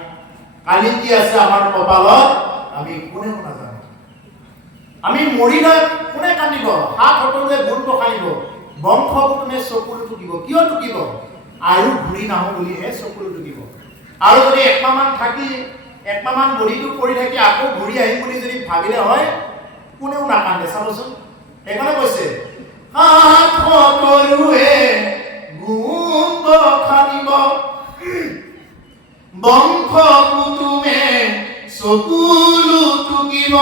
কালি কি আছে আমাৰ কপালত আমি কোনেও নাজানো। আমি মৰিলে কোনে কান্দিব? হাত সকলোৱে গুণ পকাইব, বংশ কোনে চকুলো টুকিব। কিয় টুকিব? আৰু ঘূৰি নাহো বুলিহে চকুলো টুকিব। আৰু যদি একমাহমান থাকি, একমাহমান বডিটো পৰি থাকি আকৌ ঘূৰি আহিম বুলি যদি ভাবিলে হয়, কোনেও নাকান্দে। চাবচোন, সেইকাৰণে কৈছে হাত সকলোৱে গুণ পকাইব, বংশ কুটুমে চকুলো টুকিব,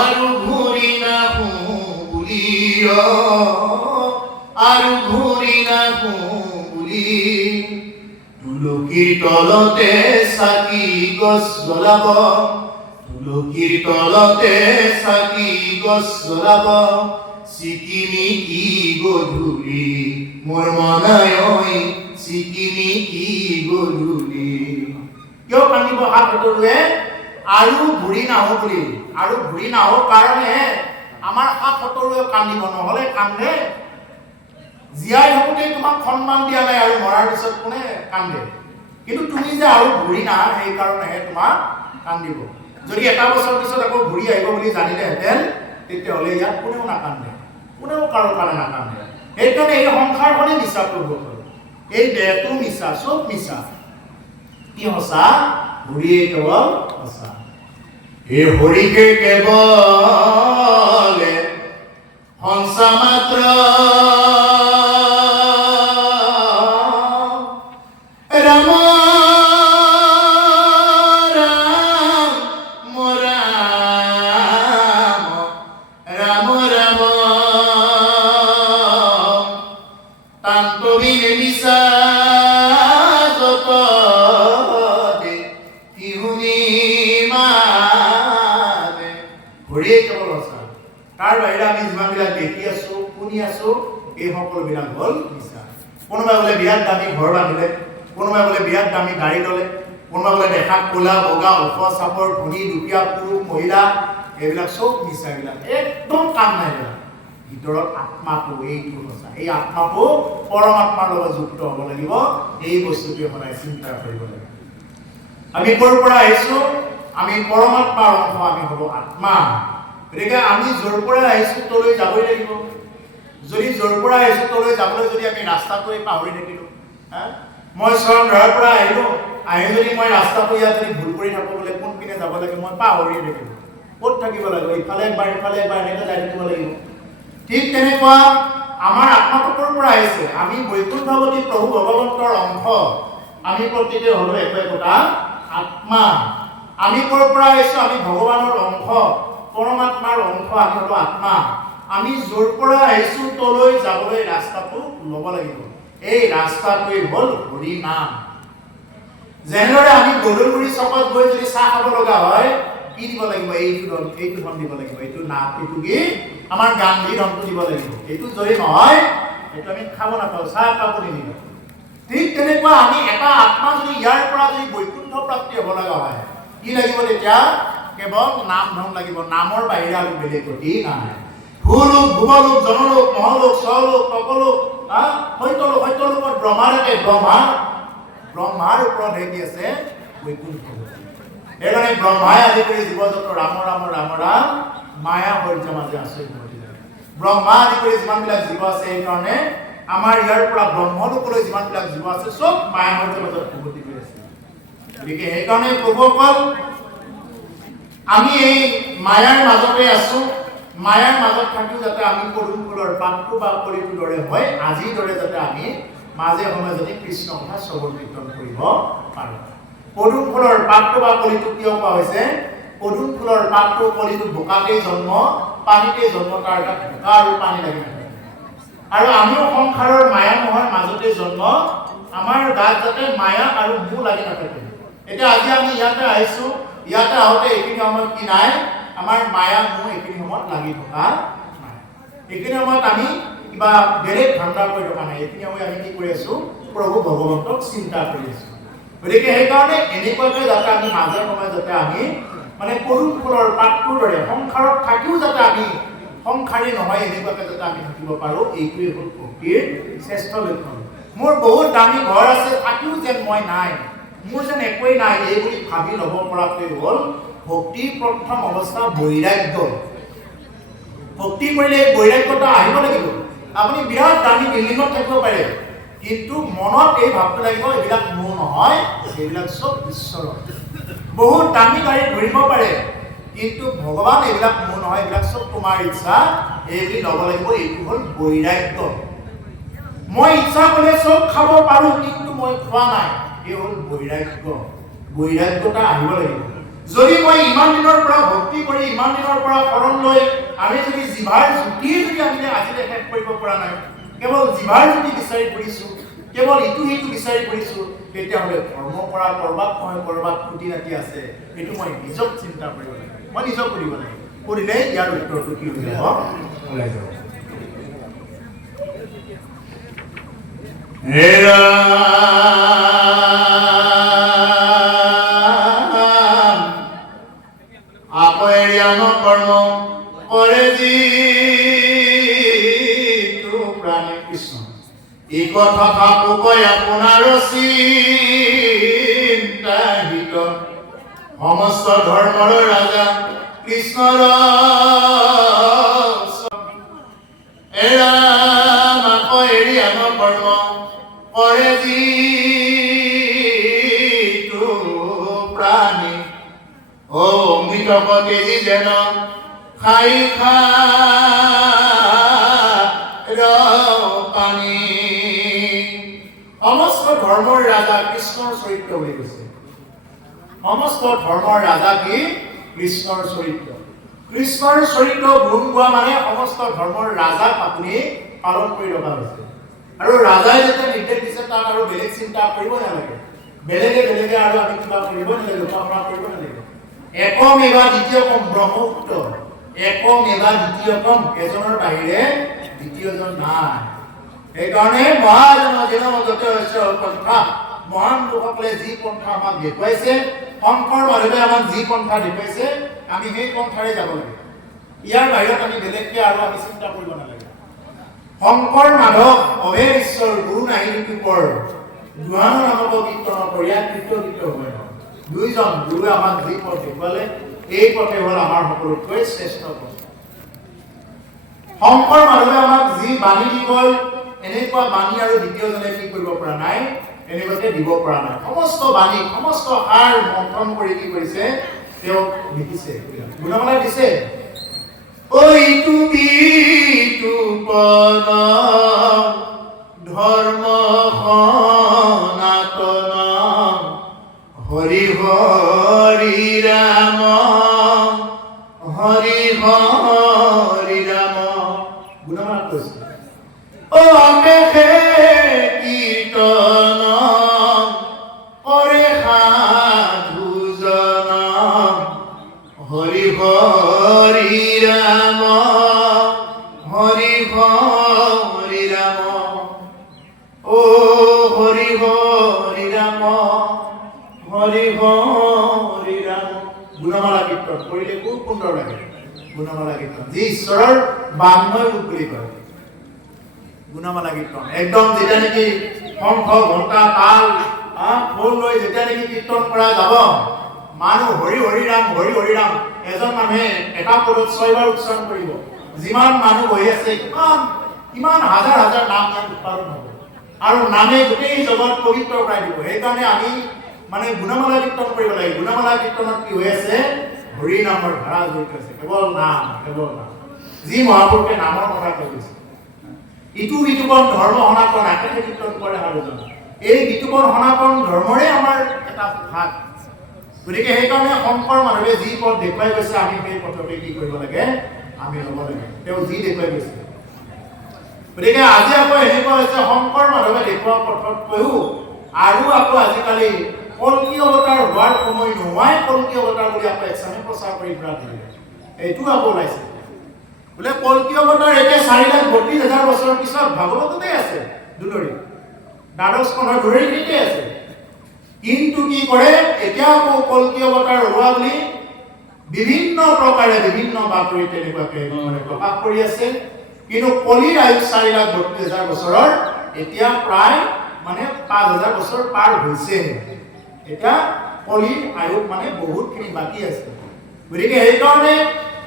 আৰু ঘূৰি নাহো বুলি, আৰু ঘূৰি নাহো বুলি, তুলসীৰ তলতে চাকি গছ জ্বলাব, তুলসীৰ তলতে চাকি গছ জ্বলাব, চিকিমিকি গধূলি মোৰ মনায়, চিকিমিকি গধূলি। কিয় কান্দিব হাত সকলোৱে? আৰু ঘূৰি নাহো বুলি। আৰু ঘূৰি নাহো কাৰণে আমাৰ হাত সকলোৱে কান্দিব, নহলে কান্দে? জীয়াই থাকোঁতে তোমাক সন্মান দিয়া নাই আৰু মৰাৰ পিছত কোনে কান্দে? কিন্তু তুমি যে আৰু ঘূৰি নাহা সেইকাৰণেহে তোমাক কান্দিব। যদি এটা বছৰ পিছত আকৌ ঘূৰি আহিব বুলি জানিলেহেঁতেন তেতিয়াহ'লে ইয়াত কোনেও নাকান্দে, কোনেও কাৰো কাৰণে নাকান্দে। সেইকাৰণে এই সংসাৰখনে মিছা প্ৰভুসকল, এই দেহটো মিছা, চব মিছা। কি সঁচা? হৰিয়ে কেৱল সঁচা। এই হৰিকে কেৱল সঁচা মাত্ৰ, ৰাম ৰাম ৰাম, ৰাম ৰাম তান্তবিনে মিছা যত তিহুনি মানে। হৰিয়ে কেৱল সঁচা, তাৰ বাহিৰে আমি যিমানবিলাক দেখি আছো, শুনি আছো, এই সকলোবিলাক হ'ল মিছা। কোনোবাই বোলে বিৰাট দামী ঘৰ বান্ধিলে, কোনোবাই বোলে বিৰাট দামী গাড়ী ল'লে, কোনোবাই বোলে দেখাত ক'লা বগা ওখ চাপৰ ধনী দুখীয়া পুৰুষ মহিলা, এইবিলাক চব মিছা, এইবিলাক একদম কাম নাই। ভিতৰত আত্মাটো এইটো সঁচা। এই আত্মাটো পৰমাত্মাৰ লগত যুক্ত হ'ব লাগিব, এই বস্তুটোৱে সদায় চিন্তা কৰিব লাগিব। আমি ক'ৰ পৰা আহিছো? আমি পৰমাত্মাৰ অংশ, আমি হ'ব আত্মা। গতিকে আমি য'ৰ পৰা আহিছো তলৈ যাবই লাগিব। যদি য'ৰ পৰা আহিছো তলৈ যাবলৈ যদি আমি ৰাস্তাটোৱে পাহৰি থাকিলো, মই চৰণধাৰাৰ পৰা আহিলো, আহি যদি মই ৰাস্তাটো ইয়াত যদি ভুল কৰি থাকো, বোলে কোনপিনে যাব লাগে মই পাহৰিয়ে থাকিলো, ক'ত থাকিব লাগিব, ইফালে একবাৰ ইফালে একবাৰ এনেকৈ যাই থাকিব লাগিব। ঠিক তেনেকুৱা আমাৰ আত্মাটো ক'ৰ পৰা আহিছে? আমি বৈকুণ্ঠৱতী প্ৰভু ভগৱন্তৰ অংশ, আমি প্ৰত্যেকে হ'লো একো একোটা আত্মা। আমি ক'ৰ পৰা আহিছো? আমি ভগৱানৰ অংশ, পৰমাত্মাৰ অংশ, আমি হ'লো আত্মা। আমি য'ৰ পৰা আহিছো তলৈ যাবলৈ ৰাস্তাটো ল'ব লাগিব। এই ৰাস্তাটোৱে হ'ল হৰি নাম। যেনেদৰে আমি গদুলগুৰি চকত গৈ যদি চাহ খাব লগা হয়, কি দিব লাগিব? এইটো ধন দিব লাগিব, এইটো নাম, এইটো কি আমাৰ গান্ধী ধনটো দিব লাগিব। এইটো যদি নহয় সেইটো আমি খাব নাপাওঁ, চাহ কাপো নিদিব। ঠিক তেনেকুৱা আমি এটা আত্মা যদি ইয়াৰ পৰা যদি বৈকুণ্ঠ প্ৰাপ্তি হ'ব লগা হয়, কি লাগিব তেতিয়া? কেৱল নাম ধন লাগিব। নামৰ বাহিৰে আৰু বেলেগ গতি নাই। ভূলোক, ভুৱলোক, জনলোক, মহলোক, স্বলোক, তপলোক, সত্যলোকত ব্ৰহ্মাৰ থাকে। ব্ৰহ্মাৰ ওপৰত কি আছে? বৈকুণ্ঠ। সেইকাৰণে ব্ৰহ্মাই আদি কৰি জীৱ জগতৰ ৰাম ৰাম ৰাম ৰাম মায়া সৌৰ্য মাজে আচৰিত ঘটি যায়। ব্ৰহ্মা আদি কৰি যিমানবিলাক জীৱ আছে, সেইকাৰণে আমাৰ ইয়াৰ পৰা ব্ৰহ্মলোকলৈ যিমানবিলাক জীৱ আছে চব মায়া সৌৰ্য মাজত উভতি গৈ আছে। গতিকে সেইকাৰণে প্ৰভুসকল, আমি এই মায়াৰ মাজতে আছো, মায়াৰ মাজত থাকিও যাতে আমি পদুম ফুলৰ পাতটো বা কলিটোৰ দৰে হয়, আজিৰ দৰে যাতে আমি মাজে সময়ে যদি কৃষ্ণ কথা শ্ৰৱণ কীৰ্তন কৰিব পাৰোঁ। পদুম ফুলৰ পাতটো বা কলিটো কিয় কোৱা হৈছে? পদুম ফুলৰ পাতটো কলিটো বোকাতেই জন্ম, পানীতেই জন্ম, তাৰ গাত বোকা আৰু পানী লাগি থাকে। আৰু আমিও সংসাৰৰ মায়া মোহৰ মাজতে জন্ম, আমাৰ গাত যাতে মায়া আৰু মোহ লাগি নাথাকে। এতিয়া আজি আমি ইয়াতে আহিছোঁ, ইয়াতে আহোঁতে এইখিনি সময়ত কি নাই? আমাৰ মায়া মোহ এইখিনি সময়ত লাগি থকা নাই। এইখিনি সময়ত আমি কিবা বেলেগ ধান্দা কৰি থকা নাই। এইখিনি সময় আমি কি কৰি আছোঁ? প্ৰভু ভগৱন্তক চিন্তা কৰি আছোঁ। গতিকে সেইকাৰণে এনেকুৱাকৈ যাতে আমি মাজে সময়ে যাতে আমি মানে পদুম ফুলৰ পাতটোৰ দৰে সংসাৰত থাকিও যাতে আমি সংসাৰী নহয়, এনেকুৱাকৈ যাতে আমি থাকিব পাৰোঁ, এইটোৱেই হ'ল ভক্তিৰ শ্ৰেষ্ঠ লক্ষণ। মোৰ বহুত দামী ঘৰ আছে, থাকিও যেন মই নাই, মোৰ যেন একোৱেই নাই, এই বুলি ভাবি ল'ব পৰাটোৱেই হ'ল ভক্তিৰ প্ৰথম অৱস্থা বৈৰাগ্য। ভক্তি কৰিলে এই বৈৰাগ্যতা আহিব লাগিব। আপুনি বিৰাট দামী বিল্ডিঙত থাকিব পাৰে, কিন্তু মনত এই ভাৱটো লাগিব এইবিলাক মোৰ নহয়, এইবিলাক চব ঈশ্বৰৰ। বহুত দামী গাড়ী ধৰিব পাৰে, কিন্তু ভগৱান এইবিলাক মোৰ নহয়, এইবিলাক চব তোমাৰ ইচ্ছা, এই বুলি ল'ব লাগিব। এইটো হ'ল বৈৰাগ্য। মই ইচ্ছা কৰিলে চব খাব পাৰোঁ, কিন্তু মই খোৱা নাই, এই হ'ল বৈৰাগ্য। বৈৰাগ্যতা আহিব লাগিব। যদি মই ইমান দিনৰ পৰা ভক্তি কৰি, ইমান দিনৰ পৰা শৰণ লৈ আমি যদি জিভাৰ জুতি যদি আমি আজিলৈ শেষ কৰিব পৰা নাই, কেৱল জিভাৰ জুতি বিচাৰি ফুৰিছোঁ, কেৱল ইটো সিটো বিচাৰি ফুৰিছোঁ, তেতিয়াহ'লে ধৰ্ম কৰা কৰবাত নহয় কৰবাত খুটি নাটি আছে। এইটো মই নিজক চিন্তা কৰিব লাগে, মই নিজক কৰিব লাগে। কৰিলে ইয়াৰ উত্তৰটো কি হৈ যাব? ওলাই যাব। কৰ্ম কৰে যিটো প্ৰাণী কৃষ্ণ, এই কথা ভাবো কয় আপোনাৰ চিন্তাহিত, সমস্ত ধৰ্মৰ ৰাজা কৃষ্ণৰ এৰি আন কৰ্ম কৰে যিটো প্ৰাণী, অমৃতপতি যেন খাই পানী। সমস্ত ধৰ্মৰ ৰাজা কৃষ্ণৰ চৰিত্ৰ বুলি কৈছে। সমস্ত ধৰ্মৰ ৰাজা কি? কৃষ্ণৰ চৰিত্ৰ। কৃষ্ণৰ চৰিত্ৰ গুণ গোৱা মানে সমস্ত ধৰ্মৰ ৰাজাক আপুনি পালন কৰি ৰখা হৈছে। আৰু ৰাজাই যেতিয়া নিৰ্দেশ দিছে তাক আৰু বেলেগ চিন্তা কৰিব নালাগে, বেলেগে আৰু আমি কিবা কৰিব নালাগে, উপাসনা কৰিব নালাগে। একম এবা দ্বিতীয়কম ব্ৰহ্মপুত্ৰ, একম এবা দ্বিতীয়কম, এজনৰ বাহিৰে দ্বিতীয়জন নাই। সেইকাৰণে মহান লোকসকলে যি পন্থা আমাক দেখুৱাইছে, শংকৰ মাধৱে আমাক যি পন্থা দেখুৱাইছে, আমি সেই পন্থাৰে যাব লাগে। ইয়াৰ বাহিৰত আমি বেলেগকে আৰু আমি চিন্তা কৰিব নালাগে। শংকৰ মাধৱ অভেৰ ঈশ্বৰ, গুৰু নাহিল কৃপৰ, দুহানো নামক কীৰ্তন কৰিয়া কৃত্য হয়। দুইজন গুৰুৱে আমাক যি পথ দেখুৱালে, এই পথে হ'ল আমাৰ সকলোতকৈ শ্ৰেষ্ঠ পথ। শংকৰ মাধৱে আমাক যি বাণী দি গ'ল, এনেকুৱা বাণী আৰু দ্বিতীয়জনে কি কৰিব পৰা নাই, এনেকুৱাকে দিব পৰা নাই। সমস্ত বাণী, সমস্ত সাৰ মন্থন কৰি কি কৰিছে, তেওঁ লিখিছে, গুণমালা দিছে। ঐ তুমি ধৰ্ম সনাতন, হৰি হৰি ৰাম, হৰি হৰি ৰাম। গুণমালা কৈছে। অমেঘে কীৰ্তন কৰে সাধুজন, হৰি হৰি ৰাম, হৰি হৰি ৰাম। ও হৰি হৰি ৰাম, হৰি হৰি ৰাম। গুণমালা কীৰ্তন কৰিলে খুব সুন্দৰ লাগে। গুণমালা কীৰ্তন যি ঈশ্বৰৰ বাংময় ৰূপ বুলি কয়। গুণমালা কীৰ্তন একদম যেতিয়া নেকি শংখ ঘণ্টা তাল খোল লৈ যেতিয়া নেকি কীৰ্তন কৰা যাব, মানুহ হৰি হৰি ৰাম, হৰি হৰি ৰাম। এজন মানুহে এটা পদত 6 বাৰ উচ্চাৰণ কৰিব। যিমান মানুহ বহি আছে, কিমান হাজাৰ হাজাৰ নাম ইয়াত উৎপাদন হ'ব, আৰু নামে গোটেই জগত পবিত্ৰ কৰাই দিব। সেইকাৰণে আমি মানে গুণমালা কীৰ্তন কৰিব লাগে। গুণমালা কীৰ্তনত কি হৈ আছে? হৰি নামৰ ধাৰা জড়িত আছে। কেৱল নাম, কেৱল নাম। যি মহাপুৰুষে নামৰ কথা কৈ গৈছে। ইটো বিতুপন ধৰ্ম সনাতন আকাশে কীৰ্তন কৰে সাধুজন। এই বিতুপন সনাতন ধৰ্মৰে আমাৰ এটা ভাগ। গতিকে সেইকাৰণে শংকৰ মাধৱে যি পথ দেখুৱাই গৈছে আমি সেই পথতে কি কৰিব লাগে, আমি ল'ব লাগে। তেওঁ যি দেখুৱাই গৈছে। গতিকে আজি আকৌ এনেকুৱা হৈছে শংকৰ মাধৱে দেখুওৱা পথতকৈও আৰু আকৌ আজিকালি কল্কি অৱতাৰ হোৱাৰ সময় নোহোৱাই কল্কি অৱতাৰ বুলি আকৌ একচামে প্ৰচাৰ কৰি ফুৰা ধৰিলে। এইটো আকৌ ওলাইছে বোলে কল্কি অৱতাৰ এতিয়া 4,32,000 বছৰৰ পিছত ভাগৱততে আছে, দুলৰি দ্বাদশ স্কন্ধৰ ধৰিতে আছে। কিন্তু কি কৰে, এতিয়া আকৌ কল্কি অৱতাৰ ওলোৱা বুলি বিভিন্ন প্ৰকাৰে বিভিন্ন বাতৰি তেনেকুৱাকে মানে প্ৰকাশ কৰি আছে। কিন্তু কলিৰ আয়ু 4,32,000 বছৰৰ এতিয়া প্ৰায় মানে 5,000 বছৰ পাৰ হৈছে। এতিয়া কলিৰ আয়ু মানে বহুতখিনি বাকী আছে। গতিকে সেইকাৰণে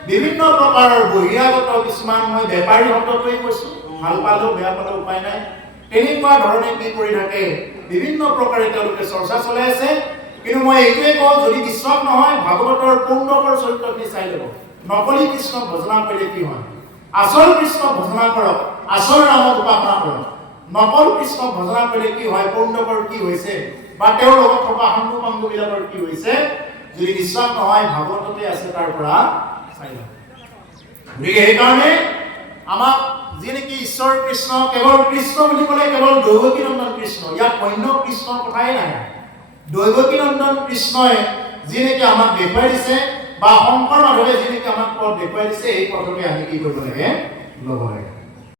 বিভিন্ন প্ৰকাৰৰ বহিৰাগত কিছুমান, মই বেপাৰী শব্দটোৱে কৈছোঁ, ভাল পালেও বেয়া পালেও উপায় নাই, তেনেকুৱা ধৰণে কি কৰি থাকে, বিভিন্ন প্ৰকাৰে তেওঁলোকে চৰ্চা চলাই আছে। কিন্তু মই এইটোৱে কওঁ, যদি বিশ্বাস নহয় ভাগৱতৰ পৌণ্ডৱৰ চৰিত্ৰখিনি চাই ল'ব। নকলি কৃষ্ণক ভজনা কৰিলে কি হয়, আচল কৃষ্ণক ভজনা কৰক, আচল ৰামক উপাসনা কৰক। নকল কৃষ্ণক ভজনা কৰিলে কি হয়, পৌণ্ডৱৰ কি হৈছে বা তেওঁৰ লগত থকা সাংগু পাংগুবিলাকৰ কি হৈছে, যদি বিশ্বাস নহয় ভাগৱততে আছে, তাৰ পৰা চাই লওক। গতিকে সেইকাৰণে আমাক যি নেকি ঈশ্বৰ কৃষ্ণ, কেৱল কৃষ্ণ বুলি ক'লে কেৱল দৈৱকী নন্দন কৃষ্ণ, ইয়াত অন্য কৃষ্ণৰ কথাই নাই। দৈৱকী নন্দন কৃষ্ণই যি নেকি আমাক দেখুৱাই দিছে বা শংকৰ মাধৱে যি নেকি আমাক পথ দেখুৱাই দিছে, এই পথকে আমি কি কৰিব লাগে, ল'ব লাগে।